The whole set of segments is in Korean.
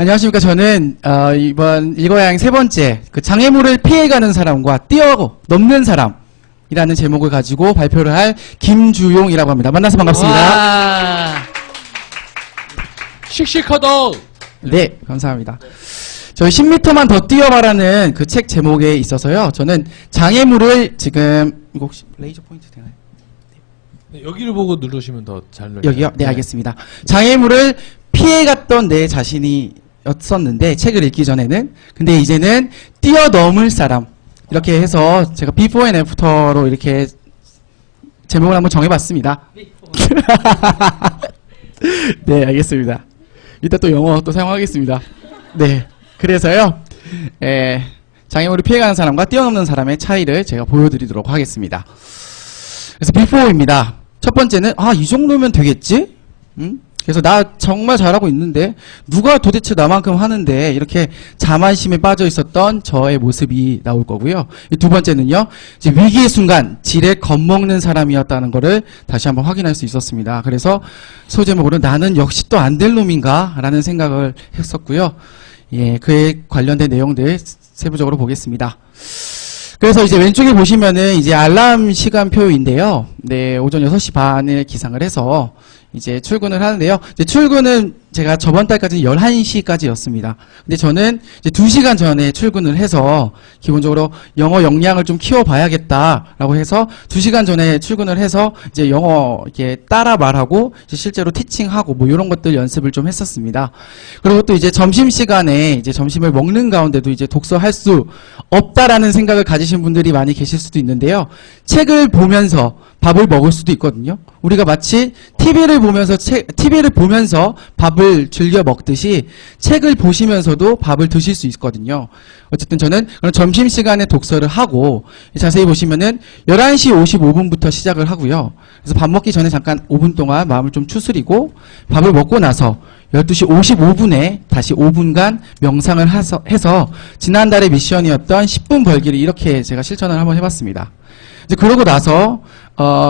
안녕하십니까. 저는 이번 일과양 세 번째 그 장애물을 피해가는 사람과 뛰어넘는 사람이라는 제목을 가지고 발표를 할 김주용이라고 합니다. 만나서 반갑습니다. 와. 씩씩하다. 네, 감사합니다. 저희 10m만 더 뛰어봐라는 그 책 제목에 있어서요. 저는 장애물을 지금 이거 혹시 레이저 포인트 되나요? 네, 여기를 보고 누르시면 더 잘 눌려요. 여기요? 네, 알겠습니다. 장애물을 피해갔던 내 자신이었었는데 책을 읽기 전에는, 근데 이제는 뛰어넘을 사람, 이렇게 해서 제가 비포 앤 애프터로 이렇게 제목을 한번 정해봤습니다. 네, 알겠습니다. 이따 또 영어 또 사용하겠습니다. 네, 그래서요, 장애물을 피해가는 사람과 뛰어넘는 사람의 차이를 제가 보여드리도록 하겠습니다. 그래서 비포입니다. 첫 번째는 이 정도면 되겠지? 그래서 나 정말 잘하고 있는데 누가 도대체 나만큼 하는데, 이렇게 자만심에 빠져 있었던 저의 모습이 나올 거고요. 두 번째는요, 이제 위기의 순간 지레 겁먹는 사람이었다는 거를 다시 한번 확인할 수 있었습니다. 그래서 소제목으로 나는 역시 또 안 될 놈인가 라는 생각을 했었고요. 예, 그에 관련된 내용들 세부적으로 보겠습니다. 그래서 이제 왼쪽에 보시면은 이제 알람 시간표인데요. 네, 오전 6시 반에 기상을 해서 이제 출근을 하는데요. 이제 출근은 제가 저번 달까지는 11시까지였습니다. 근데 저는 이제 2시간 전에 출근을 해서 기본적으로 영어 역량을 좀 키워봐야겠다라고 해서 2시간 전에 출근을 해서 이제 영어 이렇게 따라 말하고 이제 실제로 티칭하고 뭐 이런 것들 연습을 좀 했었습니다. 그리고 또 이제 점심시간에 이제 점심을 먹는 가운데도 이제 독서할 수 없다라는 생각을 가지신 분들이 많이 계실 수도 있는데요. 책을 보면서 밥을 먹을 수도 있거든요. 우리가 마치 TV를 보면서 밥을 즐겨 먹듯이 책을 보시면서도 밥을 드실 수 있거든요. 어쨌든 저는 그런 점심시간에 독서를 하고, 자세히 보시면은 11시 55분부터 시작을 하고요. 그래서 밥 먹기 전에 잠깐 5분 동안 마음을 좀 추스리고, 밥을 먹고 나서 12시 55분에 다시 5분간 명상을 해서 지난달의 미션이었던 10분 벌기를 이렇게 제가 실천을 한번 해봤습니다. 이제 그러고 나서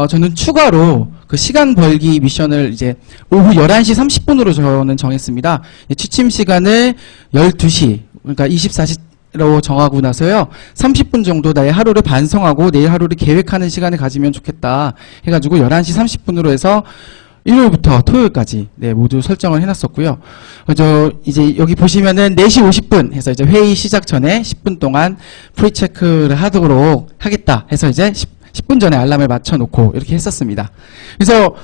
저는 추가로 그 시간 벌기 미션을 이제 오후 11시 30분으로 저는 정했습니다. 취침 시간을 12시, 그러니까 24시로 정하고 나서요, 30분 정도 나의 하루를 반성하고 내일 하루를 계획하는 시간을 가지면 좋겠다 해가지고 11시 30분으로 해서 일요일부터 토요일까지 모두 설정을 해놨었고요. 이제 여기 보시면은 4시 50분 해서 이제 회의 시작 전에 10분 동안 프리체크를 하도록 하겠다 해서 이제 10분 전에 알람을 맞춰놓고 이렇게 했었습니다. 그래서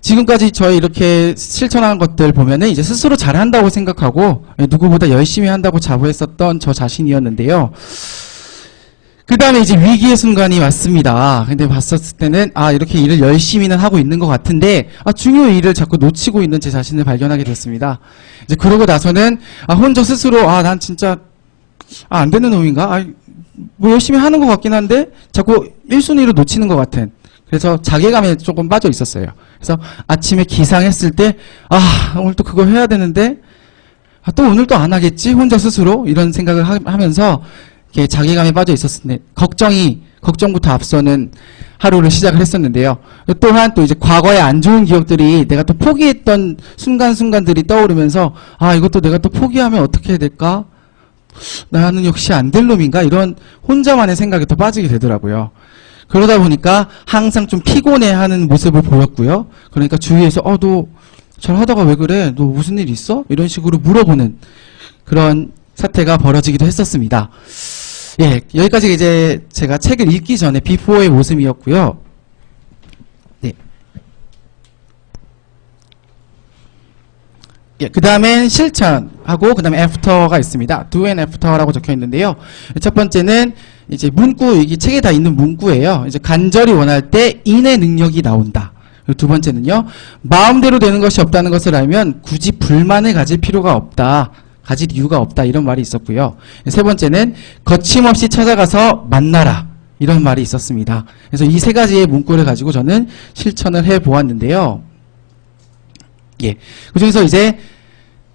지금까지 저희 이렇게 실천한 것들 보면은 이제 스스로 잘한다고 생각하고 누구보다 열심히 한다고 자부했었던 저 자신이었는데요. 그 다음에 이제 위기의 순간이 왔습니다. 근데 봤었을 때는 이렇게 일을 열심히는 하고 있는 것 같은데 중요한 일을 자꾸 놓치고 있는 제 자신을 발견하게 됐습니다. 이제 그러고 나서는 혼자 스스로 난 진짜 안 되는 놈인가? 뭐 열심히 하는 것 같긴 한데 자꾸 1순위로 놓치는 것 같은, 그래서 자괴감에 조금 빠져 있었어요. 그래서 아침에 기상했을 때 오늘 또 그거 해야 되는데 또 오늘 또 안 하겠지? 혼자 스스로 이런 생각을 하면서 이렇게 자괴감에 빠져 있었는데, 걱정부터 앞서는 하루를 시작을 했었는데요. 또한 또 이제 과거의 안 좋은 기억들이 내가 또 포기했던 순간순간들이 떠오르면서 이것도 내가 또 포기하면 어떻게 해야 될까? 나는 역시 안 될 놈인가? 이런 혼자만의 생각에 또 빠지게 되더라고요. 그러다 보니까 항상 좀 피곤해하는 모습을 보였고요. 그러니까 주위에서 너 잘하다가 왜 그래? 너 무슨 일 있어? 이런 식으로 물어보는 그런 사태가 벌어지기도 했었습니다. 예, 여기까지 이제 제가 책을 읽기 전에 비포의 모습이었고요. 네. 예, 그 다음엔 실천하고 그 다음에 애프터가 있습니다. do and after라고 적혀 있는데요. 첫 번째는 이제 문구, 이게 책에 다 있는 문구예요. 이제 간절히 원할 때 인의 능력이 나온다. 그리고 두 번째는요, 마음대로 되는 것이 없다는 것을 알면 굳이 불만을 가질 필요가 없다. 가질 이유가 없다. 이런 말이 있었고요. 세 번째는 거침없이 찾아가서 만나라. 이런 말이 있었습니다. 그래서 이 세 가지의 문구를 가지고 저는 실천을 해 보았는데요. 예. 그 중에서 이제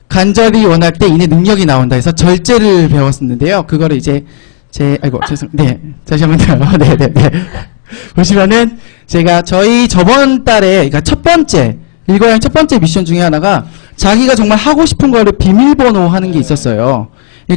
간절히 원할 때 인의 능력이 나온다 해서 절제를 배웠었는데요. 그거를 이제 다시 한번 더요. 네네네. 보시면은 제가 저희 저번 달에, 그러니까 첫 번째 읽어야 할 첫 번째 미션 중에 하나가 자기가 정말 하고 싶은 거를 비밀번호 하는 게 있었어요.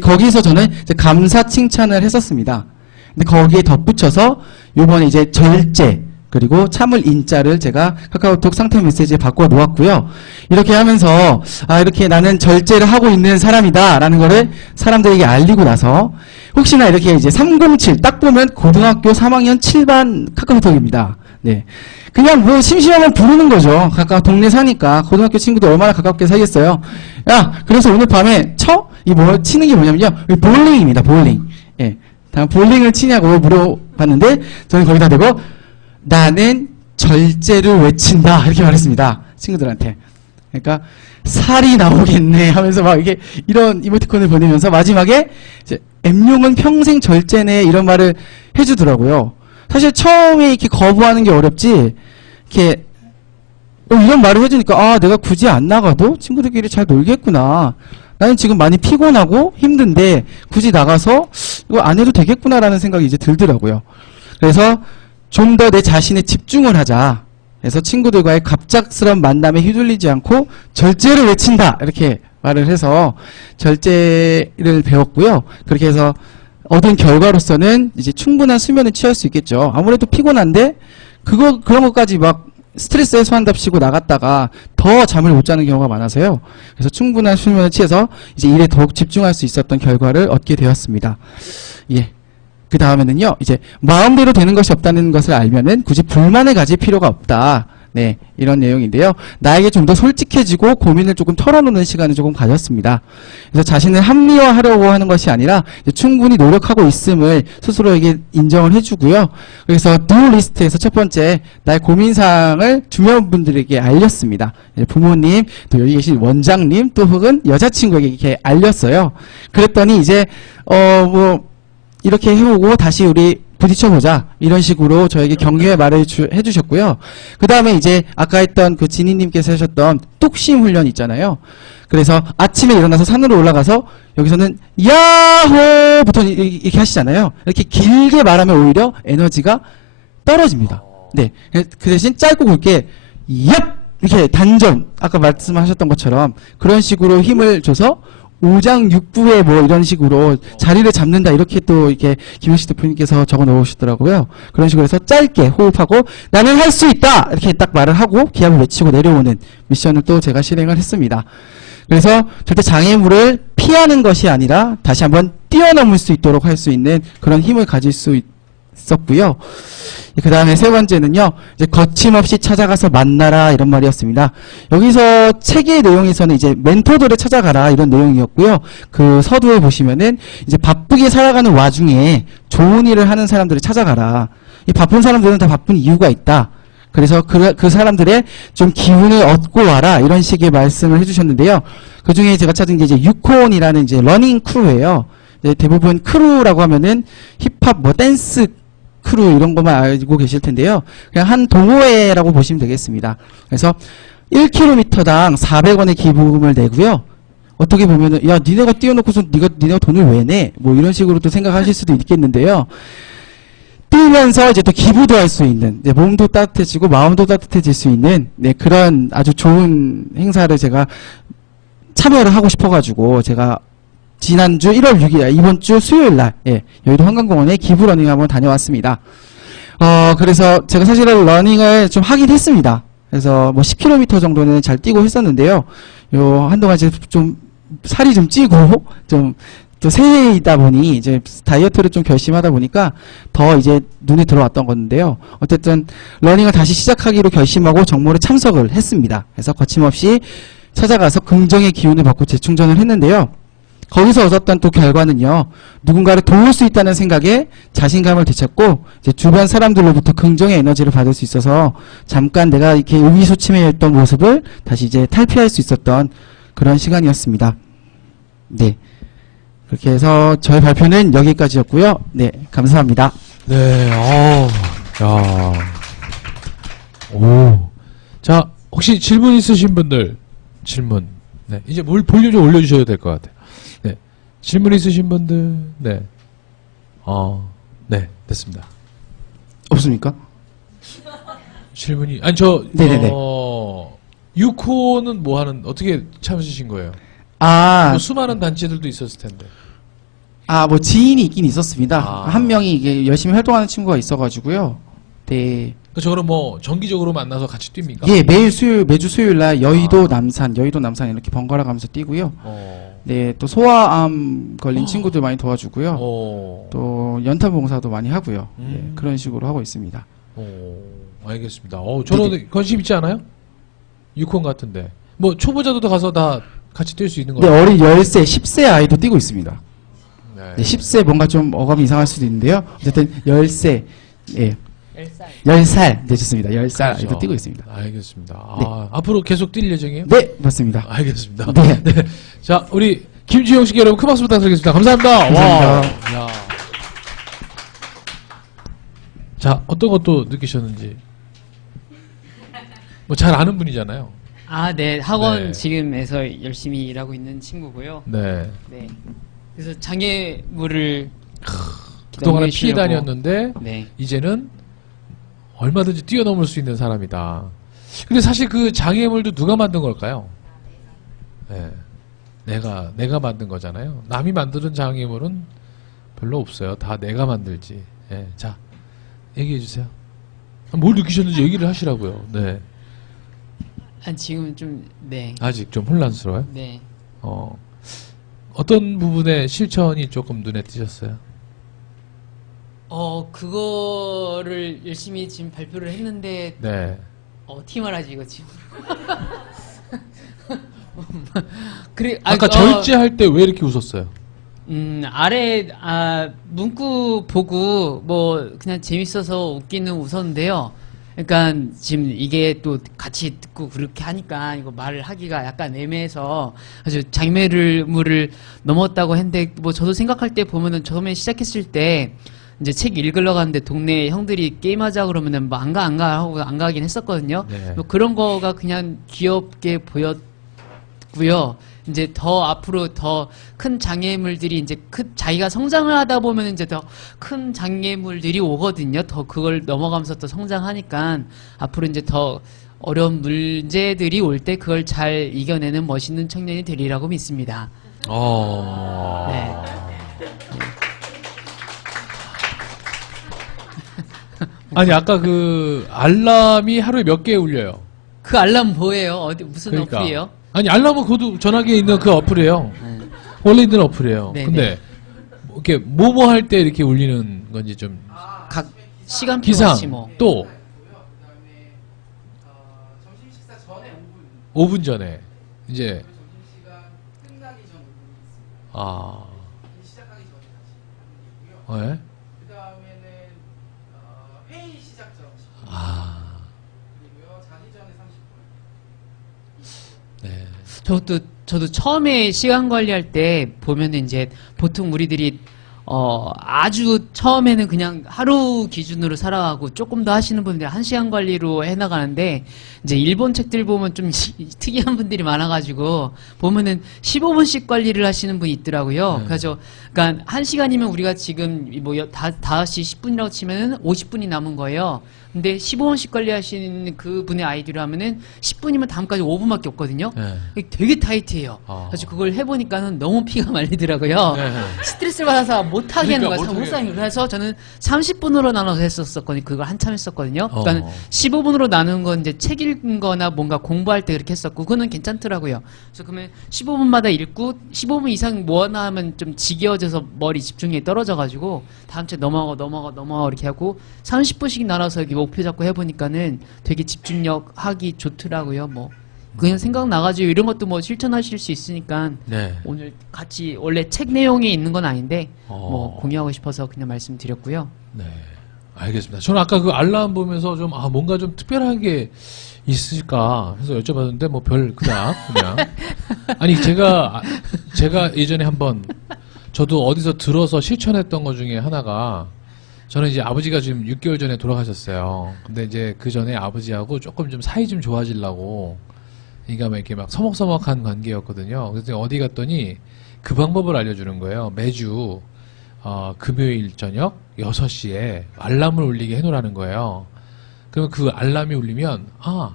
거기서 저는 이제 감사 칭찬을 했었습니다. 근데 거기에 덧붙여서 요번에 이제 절제 그리고 참을 인자를 제가 카카오톡 상태 메시지에 바꿔 놓았고요. 이렇게 하면서 이렇게 나는 절제를 하고 있는 사람이다 라는 거를 사람들에게 알리고 나서 혹시나 이렇게 이제 307 딱 보면 고등학교 3학년 7반 카카오톡입니다. 네. 그냥 뭐 심심하면 부르는 거죠. 가까 동네 사니까 고등학교 친구들 얼마나 가깝게 사귀었어요. 야, 그래서 오늘 밤에 이 뭐 치는 게 뭐냐면요. 볼링입니다. 볼링. 예. 다음 볼링을 치냐고 물어봤는데 저는 거기다 대고 나는 절제를 외친다 이렇게 말했습니다. 친구들한테. 그러니까 살이 나오겠네 하면서 막 이게 이런 이모티콘을 보내면서 마지막에 이제 M용은 평생 절제네 이런 말을 해주더라고요. 사실 처음에 이렇게 거부하는 게 어렵지 이렇게 이런 말을 해주니까 내가 굳이 안 나가도 친구들끼리 잘 놀겠구나. 나는 지금 많이 피곤하고 힘든데 굳이 나가서 이거 안 해도 되겠구나라는 생각이 이제 들더라고요. 그래서 좀 더 내 자신에 집중을 하자. 그래서 친구들과의 갑작스러운 만남에 휘둘리지 않고 절제를 외친다. 이렇게 말을 해서 절제를 배웠고요. 그렇게 해서 얻은 결과로서는 이제 충분한 수면을 취할 수 있겠죠. 아무래도 피곤한데 그런 것까지 막 스트레스 해소한답시고 나갔다가 더 잠을 못 자는 경우가 많아서요. 그래서 충분한 수면을 취해서 이제 일에 더욱 집중할 수 있었던 결과를 얻게 되었습니다. 예. 그 다음에는요, 이제 마음대로 되는 것이 없다는 것을 알면은 굳이 불만을 가질 필요가 없다. 네, 이런 내용인데요. 나에게 좀 더 솔직해지고 고민을 조금 털어놓는 시간을 조금 가졌습니다. 그래서 자신을 합리화하려고 하는 것이 아니라 이제 충분히 노력하고 있음을 스스로에게 인정을 해주고요. 그래서 do 리스트에서 첫 번째 나의 고민사항을 주변 분들에게 알렸습니다. 부모님, 또 여기 계신 원장님, 또 혹은 여자친구에게 이렇게 알렸어요. 그랬더니 이제 이렇게 해오고 다시 우리 부딪혀보자 이런 식으로 저에게 격려의 말을 해주셨고요. 그 다음에 이제 아까 했던 그 지니님께서 하셨던 뚝심 훈련 있잖아요. 그래서 아침에 일어나서 산으로 올라가서 여기서는 야호부터 이렇게 하시잖아요. 이렇게 길게 말하면 오히려 에너지가 떨어집니다. 네, 그 대신 짧고 굵게 얍 이렇게 단전 아까 말씀하셨던 것처럼 그런 식으로 힘을 줘서 오장육부에 뭐 이런 식으로 자리를 잡는다 이렇게 또 이렇게 김현식 대표님께서 적어 놓으시더라고요. 그런 식으로 해서 짧게 호흡하고 나는 할 수 있다 이렇게 딱 말을 하고 기합을 외치고 내려오는 미션을 또 제가 실행을 했습니다. 그래서 절대 장애물을 피하는 것이 아니라 다시 한번 뛰어넘을 수 있도록 할 수 있는 그런 힘을 가질 수 있었고요. 그 다음에 세 번째는요, 이제 거침없이 찾아가서 만나라 이런 말이었습니다. 여기서 책의 내용에서는 이제 멘토들을 찾아가라 이런 내용이었고요. 그 서두에 보시면은 이제 바쁘게 살아가는 와중에 좋은 일을 하는 사람들을 찾아가라. 이 바쁜 사람들은 다 바쁜 이유가 있다. 그래서 그 사람들의 좀 기운을 얻고 와라 이런 식의 말씀을 해주셨는데요. 그 중에 제가 찾은 게 이제 유콘이라는 이제 러닝 크루예요. 이제 대부분 크루라고 하면은 힙합 뭐 댄스 크루 이런 것만 알고 계실 텐데요. 그냥 한 동호회라고 보시면 되겠습니다. 그래서 1km당 400원의 기부금을 내고요. 어떻게 보면은 야 니네가 띄워놓고서 니네가 돈을 왜 내? 뭐 이런 식으로 또 생각하실 수도 있겠는데요. 뛰면서 이제 또 기부도 할 수 있는 몸도 따뜻해지고 마음도 따뜻해질 수 있는 그런 아주 좋은 행사를 제가 참여를 하고 싶어가지고 제가 지난주 1월 6일 이번 주 수요일날 여의도 한강공원에 기부러닝 한번 다녀왔습니다. 그래서 제가 사실은 러닝을 좀 하긴 했습니다. 그래서 뭐 10km 정도는 잘 뛰고 했었는데요. 한동안 이제 좀 살이 좀 찌고 좀 또 새해이다 보니 이제 다이어트를 좀 결심하다 보니까 더 이제 눈에 들어왔던 건데요. 어쨌든 러닝을 다시 시작하기로 결심하고 정모를 참석을 했습니다. 그래서 거침없이 찾아가서 긍정의 기운을 받고 재충전을 했는데요. 거기서 얻었던 또 결과는요. 누군가를 도울 수 있다는 생각에 자신감을 되찾고 이제 주변 사람들로부터 긍정의 에너지를 받을 수 있어서 잠깐 내가 이렇게 의기소침해 있던 모습을 다시 이제 탈피할 수 있었던 그런 시간이었습니다. 네. 그렇게 해서 저의 발표는 여기까지였고요. 네, 감사합니다. 네, 야. 오. 자, 혹시 질문 있으신 분들, 질문. 네, 이제 볼륨 좀 올려주셔야 될 것 같아요. 네. 질문 있으신 분들, 네. 네, 됐습니다. 없습니까? 질문이, 네네네. 유코는 뭐 하는 어떻게 참으신 거예요? 아, 뭐 수많은 단체들도 있었을 텐데. 뭐 지인이 있긴 있었습니다. 아. 한 명이 이게 열심히 활동하는 친구가 있어가지고요. 네. 그 저거는 뭐 정기적으로 만나서 같이 뜁니까? 예, 매주 수요일 날 여의도 남산 이렇게 번갈아 가면서 뛰고요. 네, 또 소아암 걸린 친구들 많이 도와주고요. 또 연탄 봉사도 많이 하고요. 예, 그런 식으로 하고 있습니다. 알겠습니다. 저는 관심 있지 않아요? 유콘 같은데. 뭐 초보자도 가서 다 같이 뛸 수 있는 네, 거예요? 어린 10세, 10세 아이도 뛰고 있습니다. 네. 네, 10세 뭔가 좀 어감이 이상할 수도 있는데요. 어쨌든 10세, 예, 10살. 10살, 네, 좋습니다. 10살 아이도 그렇죠. 뛰고 있습니다. 알겠습니다. 네. 앞으로 계속 뛸 예정이에요? 네, 맞습니다. 알겠습니다. 네. 자, 우리 김지영 씨 여러분 큰 박수 부탁드리겠습니다. 감사합니다. 감사합니다. 야. 자, 어떤 것도 느끼셨는지. 뭐 잘 아는 분이잖아요. 아, 네. 학원 네. 지금에서 열심히 일하고 있는 친구고요. 네. 네. 그래서 장애물을 그동안은 피해 기다리시려고- 다녔는데 네. 이제는 얼마든지 뛰어넘을 수 있는 사람이다. 근데 사실 그 장애물도 누가 만든 걸까요? 네. 내가 만든 거잖아요. 남이 만드는 장애물은 별로 없어요. 다 내가 만들지. 네. 자, 얘기해 주세요. 뭘 느끼셨는지 얘기를 하시라고요. 네. 지금은 좀 네. 아직 좀 혼란스러워요? 네. 어떤 부분에 실천이 조금 눈에 띄셨어요? 그거를 열심히 지금 발표를 했는데 네. 어떻게 말하지 이거 지금. 그래 아까 절제할 때 왜 이렇게 웃었어요? 아래 문구 보고 뭐 그냥 재밌어서 웃기는 웃었는데요. 그러니까 지금 이게 또 같이 듣고 그렇게 하니까 이거 말을 하기가 약간 애매해서 아주 장애물을 넘었다고 했는데 뭐 저도 생각할 때 보면은 처음에 시작했을 때 이제 책 읽으러 가는데 동네 형들이 게임하자 그러면은 뭐 안 가 하고 안 가긴 했었거든요. 네. 뭐 그런 거가 그냥 귀엽게 보였고요. 이제 더 앞으로 더 큰 장애물들이 이제 자기가 성장을 하다 보면 이제 더 큰 장애물들이 오거든요. 더 그걸 넘어가면서 또 성장하니까 앞으로 이제 더 어려운 문제들이 올 때 그걸 잘 이겨내는 멋있는 청년이 되리라고 믿습니다. 네. 아니 아까 그 알람이 하루에 몇 개 울려요? 그 알람 뭐예요? 어디 무슨 그러니까. 어플이에요? 아니 알람은 그것도 전화기에 있는 그 어플이에요. 네. 원래 있는 어플이에요. 네, 근데 이렇게 뭐뭐 할 때 이렇게 울리는 건지 좀 각 시간표 기상 같이 뭐. 또 5분 전에 이제 아 네? 아 네. 저도 처음에 시간 관리할 때 보면은 이제 보통 우리들이 아주 처음에는 그냥 하루 기준으로 살아가고 조금 더 하시는 분들이 1시간 관리로 해나가는데 이제 일본 책들 보면 좀 특이한 분들이 많아가지고 보면은 15분씩 관리를 하시는 분이 있더라고요. 네. 그래서 그러니까 1시간이면 우리가 지금 뭐 5시 10분이라고 치면은 50분이 남은 거예요. 근데 15분씩 관리하시는 그 분의 아이디로 하면은 10분이면 다음까지 5분밖에 없거든요. 네. 되게 타이트해요. 아. 그래서 그걸 해보니까는 너무 피가 말리더라고요. 네. 스트레스를 받아서 못하게 하는 그러니까 거예요. 못하게. 그래서 저는 30분으로 나눠서 했었거든요. 그걸 한참 했었거든요. 그러니까 15분으로 나누는 건 이제 책 읽은 거나 뭔가 공부할 때 그렇게 했었고, 그거는 괜찮더라고요. 그래서 그러면 15분마다 읽고, 15분 이상 뭐하나 하면 좀 지겨워져서 머리 집중력이 떨어져가지고, 다음 주에 넘어가 이렇게 하고, 30분씩 나눠서 이렇게 목표 잡고 해보니까는 되게 집중력 하기 좋더라고요. 뭐. 그냥 생각나가지고 이런 것도 뭐 실천하실 수 있으니까 네. 오늘 같이 원래 책 내용이 있는 건 아닌데 뭐 어. 공유하고 싶어서 그냥 말씀드렸고요. 네, 알겠습니다. 저는 아까 그 알람 보면서 좀 뭔가 좀 특별한 게 있을까 해서 여쭤봤는데 뭐 별 그냥 아니 제가 예전에 한번 저도 어디서 들어서 실천했던 것 중에 하나가 저는 이제 아버지가 지금 6개월 전에 돌아가셨어요. 근데 이제 그 전에 아버지하고 조금 좀 사이 좀 좋아지려고 그러니까 막 이렇게 막 서먹서먹한 관계였거든요. 그래서 어디 갔더니 그 방법을 알려주는 거예요. 매주 금요일 저녁 6시에 알람을 울리게 해놓으라는 거예요. 그러면 그 알람이 울리면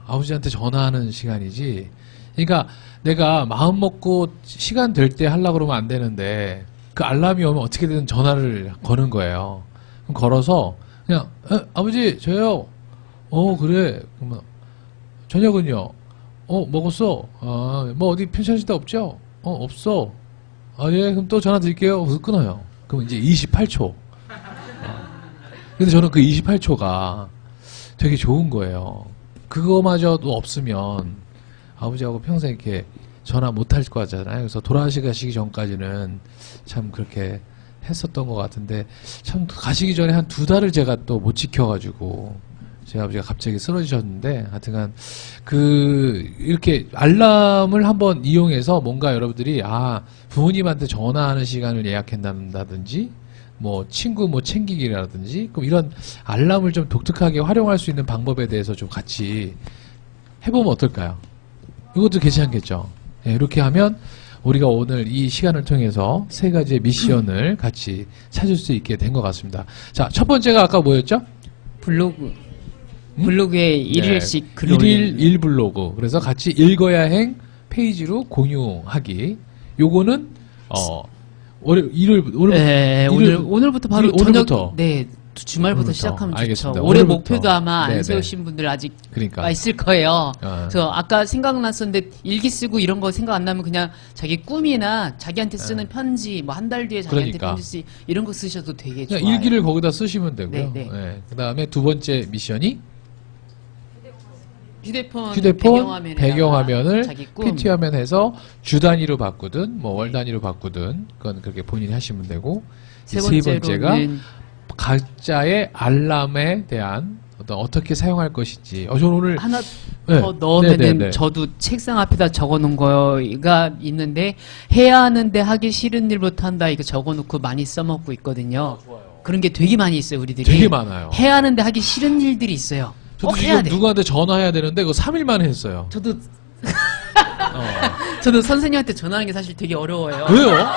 아버지한테 전화하는 시간이지. 그러니까 내가 마음 먹고 시간 될 때 하려고 그러면 안 되는데 그 알람이 오면 어떻게든 전화를 거는 거예요. 그럼 걸어서 그냥 아버지 저요. 그래. 그러면 저녁은요? 먹었어. 뭐 어디 편찮으실 데 없죠? 없어. 예, 그럼 또 전화 드릴게요. 그래서 끊어요. 그럼 이제 28초. 근데 저는 그 28초가 되게 좋은 거예요. 그거마저도 없으면 아버지하고 평생 이렇게 전화 못 할 거잖아요. 그래서 돌아가시기 전까지는 참 그렇게 했었던 것 같은데 참 가시기 전에 한 2달을 제가 또 못 지켜가지고 제 아버지가 갑자기 쓰러지셨는데 하여튼간 이렇게 알람을 한번 이용해서 뭔가 여러분들이 부모님한테 전화하는 시간을 예약한다든지 뭐 친구 뭐 챙기기라든지 그럼 이런 알람을 좀 독특하게 활용할 수 있는 방법에 대해서 좀 같이 해보면 어떨까요? 이것도 괜찮겠죠? 네, 이렇게 하면 우리가 오늘 이 시간을 통해서 3가지의 미션을 같이 찾을 수 있게 된 것 같습니다. 자, 첫 번째가 아까 뭐였죠? 블로그에 일일씩 글을 일일 1블로그. 그래서 같이 읽어야 행 페이지로 공유하기. 요거는 오늘부터 바로 오늘부터. 주말부터 오늘부터. 시작하면 알겠습니다. 좋죠. 올해 오늘부터. 목표도 아마 네네. 안 세우신 분들 아직 그러니까. 있을 거예요. 아. 그래서 아까 생각났었는데 일기 쓰고 이런 거 생각 안 나면 그냥 자기 꿈이나 자기한테 쓰는 편지 뭐 한 달 뒤에 자기한테 그러니까. 편지 이런 거 쓰셔도 되게 그냥 좋아요. 일기를 거기다 쓰시면 되고요. 네, 네. 네. 그다음에 2번째 미션이 휴대폰 배경화면을 자기 꿈. PT 화면 해서 주 단위로 바꾸든 뭐 월 단위로 바꾸든 그건 그렇게 본인이 하시면 되고 세 세 번째가 번째로는 각자의 알람에 대한 어떻게 사용할 것인지. 저는 오늘 하나 네. 더 넣으면은 네네네. 저도 책상 앞에다 적어놓은 거가 있는데 해야 하는데 하기 싫은 일부터 한다 이거 적어놓고 많이 써먹고 있거든요. 그런 게 되게 많이 있어요 우리들이. 되게 많아요. 해야 하는데 하기 싫은 일들이 있어요. 저도 꼭 해야 지금 돼. 누구한테 전화해야 되는데 그거 3일 만에 했어요. 저도 어. 저도 선생님한테 전화하는 게 사실 되게 어려워요. 왜요?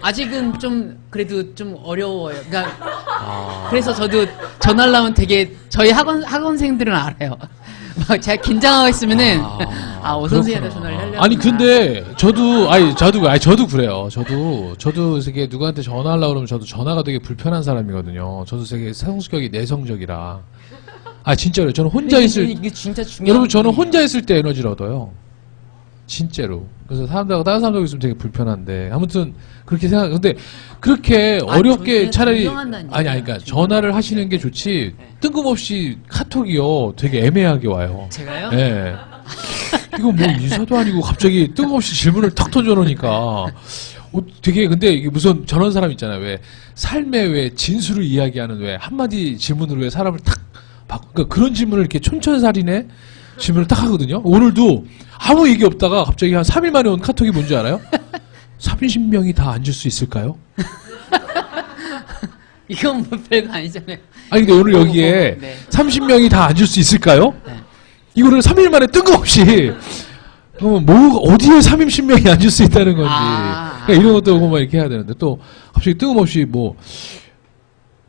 아직은 좀 그래도 좀 어려워요. 그러니까 그래서 저도 전화하려면 되게 저희 학원생들은 알아요. 막 제가 긴장하고 있으면은 오 선생님한테 전화를 하려고. 아니 근데 저도 그래요. 저도 되게 누구한테 전화하려고 그러면 저도 전화가 되게 불편한 사람이거든요. 저도 되게 성격이 내성적이라. 진짜로 저는 혼자 이게 진짜 중요한. 여러분 저는 부분이에요. 혼자 있을 때 에너지를 얻어요. 진짜로. 그래서 사람들하고 다른 사람하고 있으면 되게 불편한데 아무튼 그렇게 근데 그렇게 어렵게 저는 차라리 존경한다는 그러니까 얘기예요. 전화를 하시는 게 좋지 네. 뜬금없이 카톡이요 되게 애매하게 와요. 제가요? 예. 이거 뭐 인사도 아니고 갑자기 뜬금없이 질문을 탁 던져놓으니까 되게 근데 이게 무슨 저런 사람 있잖아요. 왜 삶의 왜 진수를 이야기하는 왜 한마디 질문으로 왜 사람을 탁 그러니까 그런 질문을 이렇게 촌철살인의 질문을 딱 하거든요. 오늘도 아무 얘기 없다가 갑자기 한 3일 만에 온 카톡이 뭔지 알아요? 30명이 다 앉을 수 있을까요? 이건 뭐 별거 아니잖아요. 아니 근데 오늘 여기에 네. 30명이 다 앉을 수 있을까요? 네. 이거를 3일 만에 뜬금없이 어디에 30명이 앉을 수 있다는 건지 그러니까 이런 것도 뭐 이렇게 해야 되는데 또 갑자기 뜬금없이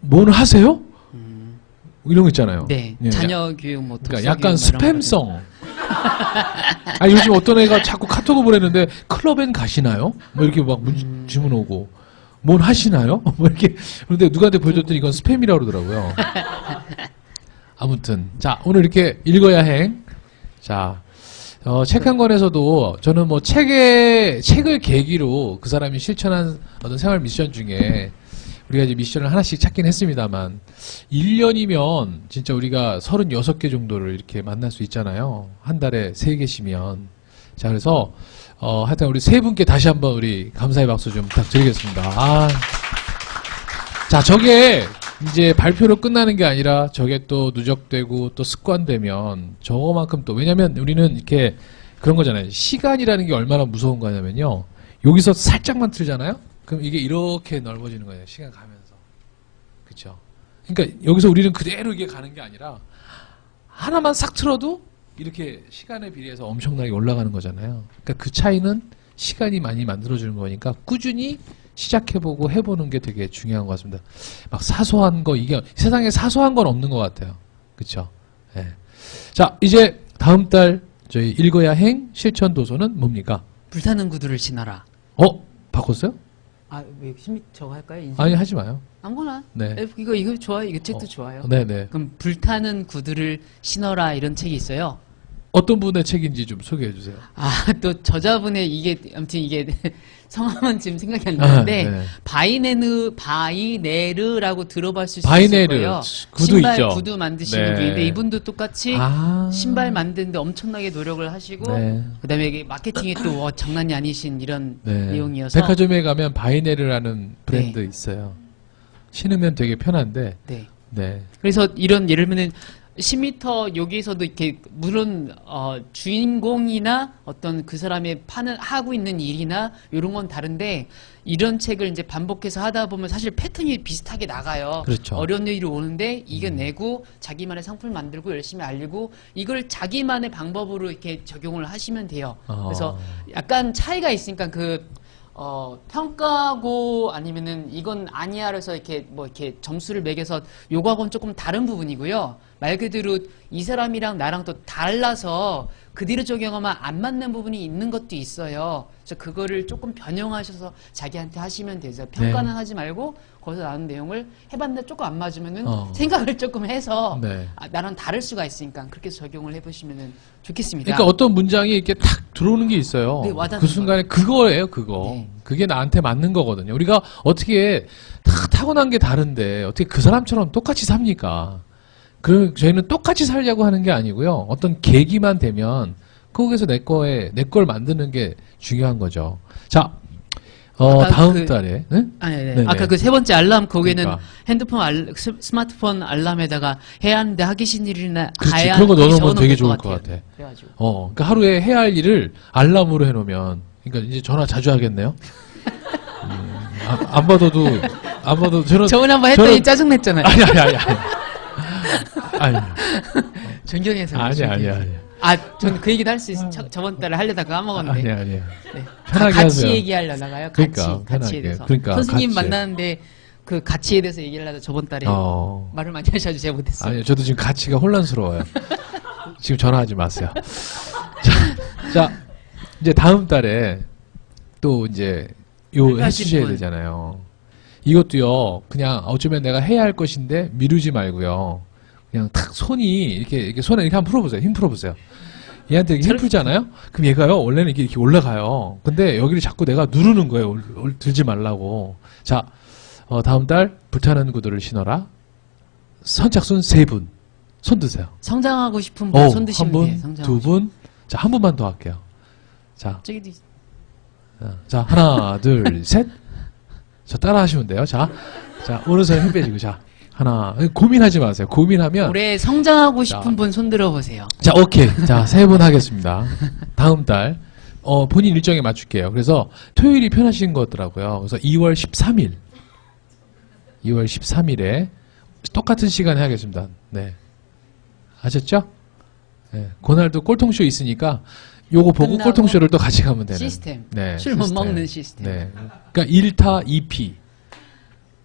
뭐는 하세요? 이런 거 있잖아요. 네. 예, 자녀 교육 뭐 그러니까 독서 약간 교육 뭐 이런 거 스팸성. 요즘 어떤 애가 자꾸 카톡을 보내는데 클럽엔 가시나요? 뭐 이렇게 막 질문 오고 뭔 하시나요? 뭐 이렇게 그런데 누구한테 보여줬더니 이건 스팸이라고 그러더라고요. 아무튼 자 오늘 이렇게 읽어야 행. 자 책 한 권에서도 저는 뭐 책을 계기로 그 사람이 실천한 어떤 생활 미션 중에 우리가 이제 미션을 하나씩 찾긴 했습니다만 1년이면 진짜 우리가 36개 정도를 이렇게 만날 수 있잖아요. 한 달에 3개씩이면. 자, 그래서 하여튼 우리 세 분께 다시 한번 우리 감사의 박수 좀 부탁드리겠습니다. 자, 저게 이제 발표로 끝나는 게 아니라 저게 또 누적되고 또 습관되면 저거만큼 또 왜냐면 우리는 이렇게 그런 거잖아요. 시간이라는 게 얼마나 무서운 거냐면요. 여기서 살짝만 틀잖아요. 그럼 이게 이렇게 넓어지는 거예요. 시간 가면서. 그렇죠? 그러니까 여기서 우리는 그대로 이게 가는 게 아니라 하나만 싹 틀어도 이렇게 시간에 비례해서 엄청나게 올라가는 거잖아요. 그러니까 그 차이는 시간이 많이 만들어주는 거니까 꾸준히 시작해보고 해보는 게 되게 중요한 것 같습니다. 막 사소한 거 이게 세상에 사소한 건 없는 것 같아요. 그쵸? 예. 자, 이제 다음 달 저희 읽어야 행 실천 도서는 뭡니까? 불타는 구두를 신어라. 바꿨어요? 왜 저거 할까요? 인생? 아니, 하지 마요. 아무거나. 네. 이거 좋아요. 이거 책도 좋아요. 네네. 그럼 불타는 구두를 신어라 이런 책이 있어요. 어떤 분의 책인지 좀 소개해 주세요. 또 저자분의 이게 아무튼 이게 성함은 지금 생각이 안 나는데 네. 바이네르라고 들어봤을 수 있을 바이네르 거예요. 구두 신발 있죠. 구두 만드시는 네. 분인데 이분도 똑같이 신발 만드는데 엄청나게 노력을 하시고 네. 그다음에 이게 마케팅이 또 장난이 아니신 이런 네. 내용이어서 백화점에 가면 바이네르라는 브랜드 있어요. 신으면 되게 편한데. 네. 네. 그래서 이런 예를 들면은 10m 여기서도 이렇게 물론 주인공이나 어떤 그 사람의 하고 있는 일이나 이런 건 다른데 이런 책을 이제 반복해서 하다 보면 사실 패턴이 비슷하게 나가요. 그렇죠. 어려운 일이 오는데 이겨내고 자기만의 상품을 만들고 열심히 알리고 이걸 자기만의 방법으로 이렇게 적용을 하시면 돼요. 그래서 약간 차이가 있으니까 평가고 아니면은 이건 아니야 그래서 이렇게 이렇게 점수를 매겨서 요거하고는 조금 다른 부분이고요. 말 그대로 이 사람이랑 나랑 또 달라서 그대로 적용하면 안 맞는 부분이 있는 것도 있어요. 그래서 그거를 조금 변형하셔서 자기한테 하시면 되죠. 평가는 하지 말고 거기서 나오는 내용을 해봤는데 조금 안 맞으면은 생각을 조금 해서 네. 나랑 다를 수가 있으니까 그렇게 적용을 해보시면 좋겠습니다. 그러니까 어떤 문장이 이렇게 탁 들어오는 게 있어요. 네, 와닿는 그 순간에 그거예요, 그거. 네. 그게 나한테 맞는 거거든요. 우리가 어떻게 다 타고난 게 다른데 어떻게 그 사람처럼 똑같이 삽니까? 저희는 똑같이 살려고 하는 게 아니고요. 어떤 계기만 되면 거기서 내 걸 만드는 게 중요한 거죠. 자, 다음 달에. 네? 네네. 아까 그 세 번째 알람 거기는 그러니까. 스마트폰 알람에다가 해야 하는데 하기 싫은 일이나 그렇지. 가야 그런 거 하는 일이 넣어놓으면 되게 좋을 적어놓을 것 같아. 그래가지고 그러니까 하루에 해야 할 일을 알람으로 해놓으면, 그러니까 이제 전화 자주 하겠네요. 안 받아도 저는 저번에 한번 했더니 저는- 짜증냈잖아요. 아니. 존경해서. 아니. 저는 그 얘기도 할 수 있어요. 저번 달에 하려다가 까먹었는데. 아니. 네. 편하게 같이 하세요. 얘기하려다가요. 그러니까, 가치에 편하게. 대해서. 그러니까, 선생님 가치. 만나는데 그 가치에 대해서 얘기를 하다 저번 달에 말을 많이 하셔서 제가 못했어요. 아니요, 저도 지금 가치가 혼란스러워요. 지금 전화하지 마세요. 자, 이제 다음 달에 또 이제 해주셔야 분. 되잖아요. 이것도요, 그냥 어쩌면 내가 해야 할 것인데 미루지 말고요. 그냥 탁 손이 이렇게 손에 이렇게 한번 풀어보세요. 힘 풀어보세요. 얘한테 이렇게 힘 풀잖아요? 그럼 얘가요, 원래는 이렇게 올라가요. 근데 여기를 자꾸 내가 누르는 거예요. 들지 말라고. 자, 다음 달 불타는 구두를 신어라. 선착순 3분. 손 드세요. 성장하고 싶은 분 손 드시면 돼요. 한 분, 성장하고 두 분. 자, 한 분만 더 할게요. 자, 저기도 자, 하나, 둘, 셋. 저 따라 하시면 돼요. 자, 오른손에 힘 빼시고, 자, 하나, 고민하지 마세요. 고민하면. 올해 성장하고 싶은 자. 분 손 들어보세요. 자, 오케이. 자, 3분 하겠습니다. 다음 달, 본인 일정에 맞출게요. 그래서 토요일이 편하신 것 같더라고요. 그래서 2월 13일에 똑같은 시간에 하겠습니다. 네. 아셨죠? 네. 그날도 꼴통쇼 있으니까 요거 보고 끝나고 꼴통쇼를 또 같이 가면 되는. 시스템. 네. 술 못 시스템. 먹는 시스템. 네. 그러니까 1타 2피.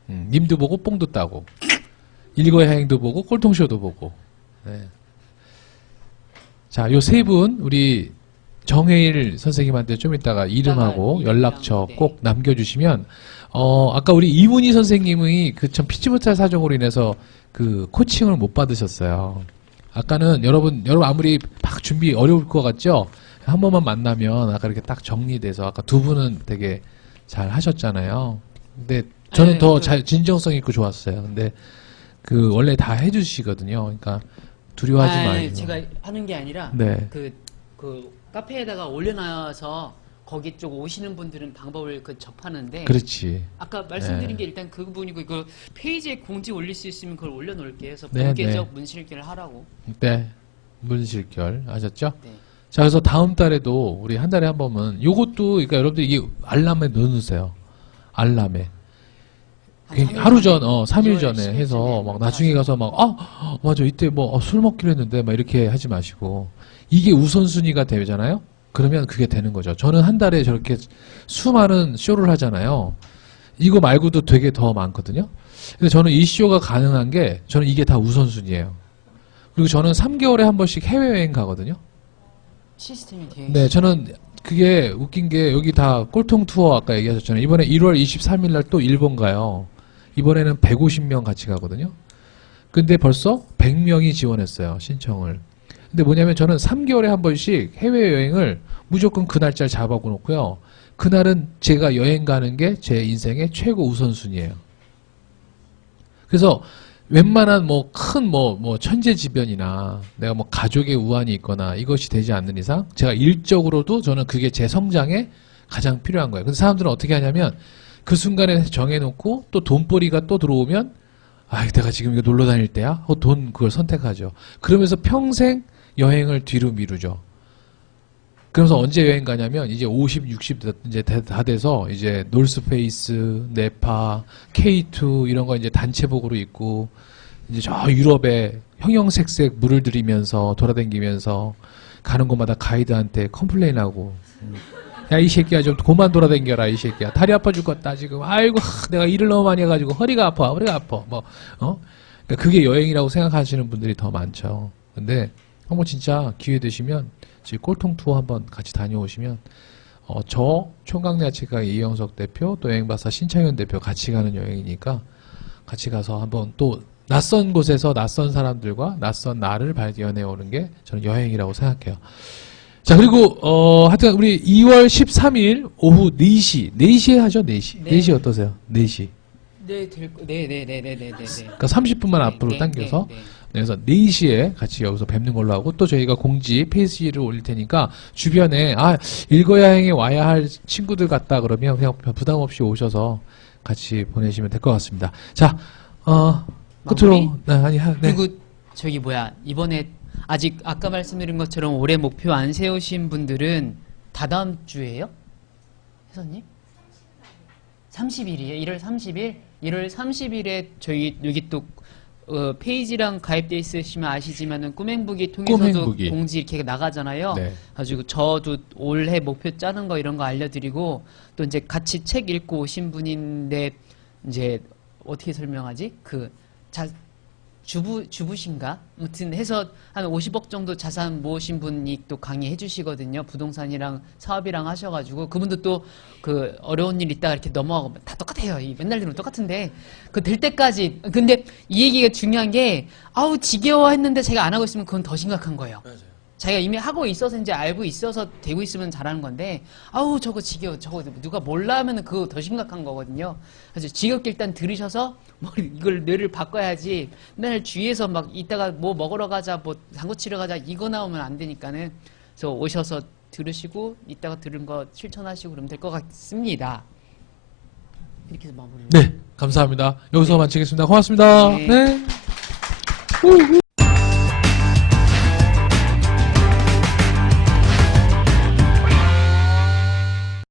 님도 보고 뽕도 따고. 읽어야 행도 보고 꼴통쇼도 보고. 네. 자, 요 3분 우리 정혜일 선생님한테 좀 이따가 이름하고 이따가 연락처 네. 꼭 남겨주시면 아까 우리 이문희 선생님이 그 참 피치 못할 사정으로 인해서 그 코칭을 못 받으셨어요. 아까는 여러분 아무리 막 준비 어려울 것 같죠? 한 번만 만나면 아까 이렇게 딱 정리돼서 아까 두 분은 되게 잘 하셨잖아요. 근데 저는 네, 더 진정성 있고 좋았어요. 근데 그 원래 다 해주시거든요. 그러니까 두려워하지 말고. 제가 하는 게 아니라 네. 그 카페에다가 올려놔서 거기 쪽 오시는 분들은 방법을 접하는데 그렇지. 아까 말씀드린 네. 게 일단 그 부분이고 이거 페이지에 공지 올릴 수 있으면 그걸 올려놓을게요. 그래서 네, 본계적 네. 문실기를 하라고. 네. 문실결 아셨죠? 네. 자, 그래서 다음 달에도 우리 한 달에 한 번은 요것도 그러니까 여러분들 이게 알람에 넣어놓으세요. 알람에. 하루 전, 3일 2월 전에 10일 해서 전에 막 나중에 가서 막, 맞아, 이때 뭐 술 먹기로 했는데 막 이렇게 하지 마시고 이게 우선순위가 되잖아요? 그러면 그게 되는 거죠. 저는 한 달에 저렇게 수많은 쇼를 하잖아요. 이거 말고도 되게 더 많거든요. 근데 저는 이 쇼가 가능한 게 저는 이게 다 우선순위예요. 그리고 저는 3개월에 한 번씩 해외여행 가거든요. 시스템이 되게 네, 저는 그게 웃긴 게 여기 다 꼴통 투어 아까 얘기하셨잖아요. 이번에 1월 23일 날 또 일본 가요. 이번에는 150명 같이 가거든요. 근데 벌써 100명이 지원했어요. 신청을. 근데 뭐냐면 저는 3개월에 한 번씩 해외여행을 무조건 그 날짜를 잡아놓고요. 그날은 제가 여행 가는 게 제 인생의 최고 우선순위예요. 그래서 웬만한 뭐 큰 뭐 천재지변이나 내가 뭐 가족의 우환이 있거나 이것이 되지 않는 이상 제가 일적으로도 저는 그게 제 성장에 가장 필요한 거예요. 근데 사람들은 어떻게 하냐면 그 순간에 정해놓고 또 돈벌이가 또 들어오면 아, 내가 지금 이거 놀러 다닐 때야? 하고 돈 그걸 선택하죠. 그러면서 평생 여행을 뒤로 미루죠. 그러면서 언제 여행 가냐면 이제 50, 60 이제 다 돼서 이제 놀스페이스, 네파, K2 이런 거 이제 단체복으로 입고 이제 저 유럽에 형형색색 물을 들이면서 돌아다니면서 가는 곳마다 가이드한테 컴플레인하고 야 이 새끼야 좀 그만 돌아다녀라 이 새끼야 다리 아파 죽겠다 지금 아이고 내가 일을 너무 많이 해가지고 허리가 아파 뭐 그러니까 그게 여행이라고 생각하시는 분들이 더 많죠. 근데 한번 진짜 기회 되시면 지금 꼴통 투어 한번 같이 다녀오시면 저 총각내야채가 이영석 대표 또 여행박사 신창현 대표 같이 가는 여행이니까 같이 가서 한번 또 낯선 곳에서 낯선 사람들과 낯선 나를 발견해 오는 게 저는 여행이라고 생각해요. 자, 그리고 하여튼 우리 2월 13일 오후 4시에 하죠? 4시. 네. 4시 어떠세요? 4시. 네네네네네네. 그러니까 30분만 앞으로 당겨서 그래서 4시에 같이 여기서 뵙는 걸로 하고 또 저희가 공지 페이지를 올릴 테니까 주변에 일거야행에 와야 할 친구들 같다 그러면 그냥 부담 없이 오셔서 같이 보내시면 될 것 같습니다. 자, 끝으로 네. 그리고 저기 이번에 아직 아까 말씀드린 것처럼 올해 목표 안 세우신 분들은 다다음 주예요? 회사님? 30일이에요. 1월 30일? 1월 30일에 저희 여기 또 페이지랑 가입돼 있으시면 아시지만은 꿈행북이 통해서도 꿈행북이. 공지 이렇게 나가잖아요. 네. 가지고 저도 올해 목표 짜는 거 이런 거 알려드리고 또 이제 같이 책 읽고 오신 분인데 이제 어떻게 설명하지? 주부신가? 아무튼 해서 한 50억 정도 자산 모으신 분이 또 강의해 주시거든요. 부동산이랑 사업이랑 하셔가지고 그분도 또 그 어려운 일 있다가 이렇게 넘어가고 다 똑같아요. 맨날 들으면 똑같은데 그 될 때까지 근데 이 얘기가 중요한 게 아우 지겨워 했는데 제가 안 하고 있으면 그건 더 심각한 거예요. 맞아요. 자기가 이미 하고 있어서 이제 알고 있어서 되고 있으면 잘하는 건데 아우 저거 지겨워 저거 누가 몰라 하면 그거 더 심각한 거거든요. 그래서 지겹게 일단 들으셔서 이걸 뇌를 바꿔야지 맨날 주위에서 막 이따가 뭐 먹으러 가자 뭐 당구 치러 가자 이거 나오면 안 되니까는 그래서 오셔서 들으시고 이따가 들은 거 실천하시고 그러면 될 것 같습니다. 이렇게 해서 마무리. 네, 감사합니다. 여기서 마치겠습니다. 고맙습니다. 네. 네.